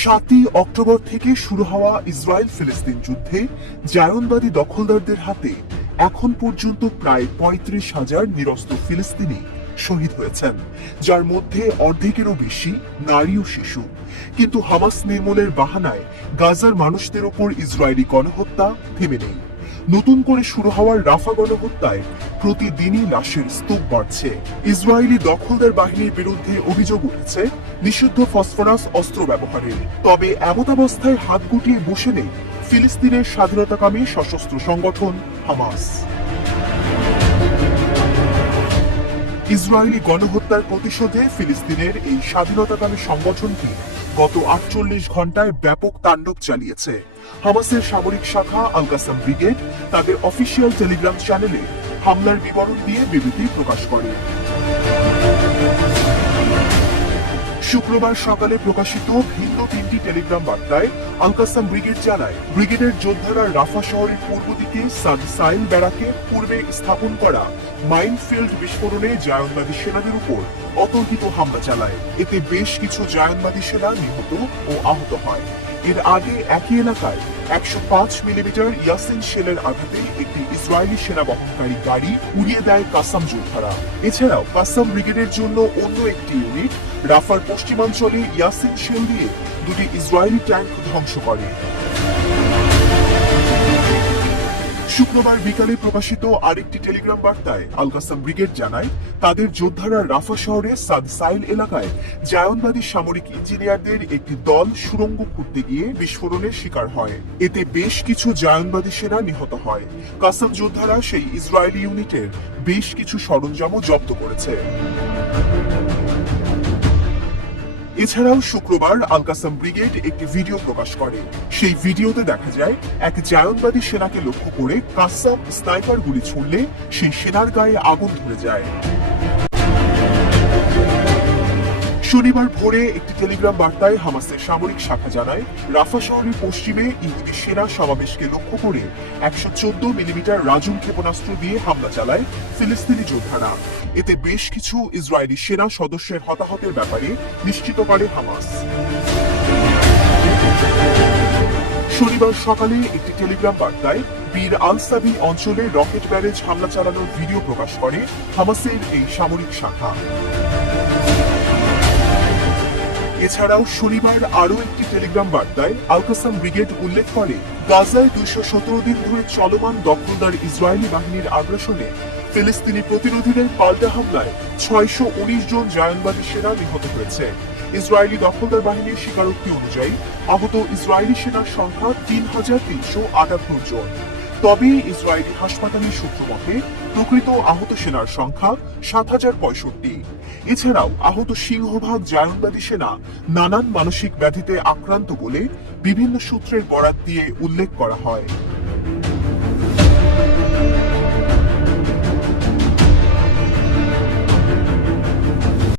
সাতই অক্টোবর থেকে শুরু হওয়া ইসরায়েল ফিলিস্তিন যুদ্ধে জায়নবাদী দখলদারদের হাতে এখন পর্যন্ত প্রায় পঁয়ত্রিশ হাজার নিরস্ত্র ফিলিস্তিনি শহীদ হয়েছেন, যার মধ্যে অর্ধেকেরও বেশি নারী ও শিশু। কিন্তু হামাস নির্মূলের বাহানায় গাজার মানুষদের ওপর ইসরায়েলি গণহত্যা থেমে নেই। নতুন করে শুরু হওয়ার রাফা গণহত্যায় প্রতিদিনই লাশের স্তূপ বাড়ছে। ইসরায়েলি দখলদার বাহিনীর বিরুদ্ধে অভিযোগ উঠেছে নিষিদ্ধ ফসফরাস অস্ত্র ব্যবহারের। তবে এমতাবস্থায় হাত গুটিয়ে বসে নেই ফিলিস্তিনের স্বাধীনতাকামী সশস্ত্র সংগঠন হামাস। ইসরায়েলি গণহত্যার প্রতিশোধে ফিলিস্তিনের এই স্বাধীনতাকামী সংগঠনটি গত আটচল্লিশ ঘন্টায় ব্যাপক তাণ্ডব চালিয়েছে। হামাসের সামরিক শাখা আলকাসাম ব্রিগেড তাদের অফিসিয়াল টেলিগ্রাম চ্যানেলে হামলার বিবরণ দিয়ে বিবৃতি প্রকাশ করে। শুক্রবার সকালে প্রকাশিত ভিন্ন তিনটি টেলিগ্রাম বার্তায় আলকাসাম ব্রিগেড জানায়, ব্রিগেডের যোদ্ধারা রাফা শহরের পূর্ব দিকে সাইল ব্যারাকে পূর্বে স্থাপন করা মাইনফিল্ড বিস্ফোরণে জায়নবাদী সেনাদের উপর অতর্কিত হামলা চালায়। এতে বেশ কিছু জায়নবাদী সেনা নিহত ও আহত হয়। এর আগে একই এলাকায় একশো পাঁচ মিলিমিটার ইয়াসিন শেলের আঘাতে একটি ইসরায়েলি সেনা বহনকারী গাড়ি উড়িয়ে দেয় কাসাম যোদ্ধারা। এছাড়াও কাসাম ব্রিগেডের জন্য অন্য একটি ইউনিট রাফার পশ্চিমাঞ্চলে ইয়াসিন শেল দিয়ে দুটি ইসরায়েলি ট্যাঙ্ক ধ্বংস করে। শুক্রবার বিকালে প্রকাশিত আরেকটি টেলিগ্রাম বার্তায় আল কাসাম ব্রিগেড জানায়, তাদের যোদ্ধারা রাফা শহরে সাদ সাইল এলাকায় জায়নবাদী সামরিক ইঞ্জিনিয়ারদের একটি দল সুড়ঙ্গ খুঁড়তে গিয়ে বিস্ফোরণের শিকার হয়। এতে বেশ কিছু জায়নবাদী সেনা নিহত হয়। কাসাম যোদ্ধারা সেই ইসরায়েলি ইউনিটের বেশ কিছু সরঞ্জামও জব্দ করেছে। এছাড়াও শুক্রবার আলকাসাম ব্রিগেড একটি ভিডিও প্রকাশ করে। সেই ভিডিওতে দেখা যায়, এক জায়নবাদী সেনাকে লক্ষ্য করে কাসাম স্নাইপার গুলি ছুড়লে সেই সেনার গায়ে আগুন ধরে যায়। শনিবার ভোরে একটি টেলিগ্রাম বার্তায় হামাসের সামরিক শাখা জানায়, রাফা শহরের পশ্চিমে ইহুদি সেনা সমাবেশকে লক্ষ্য করে একশো চোদ্দ মিলিমিটার রাজুম ক্ষেপণাস্ত্র দিয়ে হামলা চালায় ফিলিস্তিনি যোদ্ধারা। এতে বেশ কিছু ইসরায়েলি সেনা সদস্যের হতাহতের ব্যাপারে নিশ্চিত করে হামাস। শনিবার সকালে একটি টেলিগ্রাম বার্তায় বীর আলসাবি অঞ্চলে রকেট ব্যারেজ হামলা চালানোর ভিডিও প্রকাশ করে হামাসের এই সামরিক শাখা। এছাড়াও শনিবার আরও একটি টেলিগ্রাম বার্তায় আলকাসাম ব্রিগেড উল্লেখ করে, গাজায় দুইশো সতেরো দিন ধরে চলমান দখলদার ইসরায়েলি বাহিনীর আগ্রাসনে ফিলিস্তিনি প্রতিরোধীদের পাল্টা হামলায় ছয়শো উনিশ জন জায়নবাদী সেনা নিহত হয়েছে। ইসরায়েলি দখলদার বাহিনীর স্বীকারোক্তি অনুযায়ী, আহত ইসরায়েলি সেনার সংখ্যা তিন হাজার তিনশো আটাত্তর জন। তবে ইসরায়েলি হাসপাতালের সূত্র মতে প্রকৃত আহত সেনার সংখ্যা সাত হাজার পঁয়ষট্টি। এছাড়াও আহত সিংহভাগ জায়নবাদী সেনা নানান মানসিক ব্যাধিতে আক্রান্ত বলে বিভিন্ন সূত্রের বরাত দিয়ে উল্লেখ করা হয়।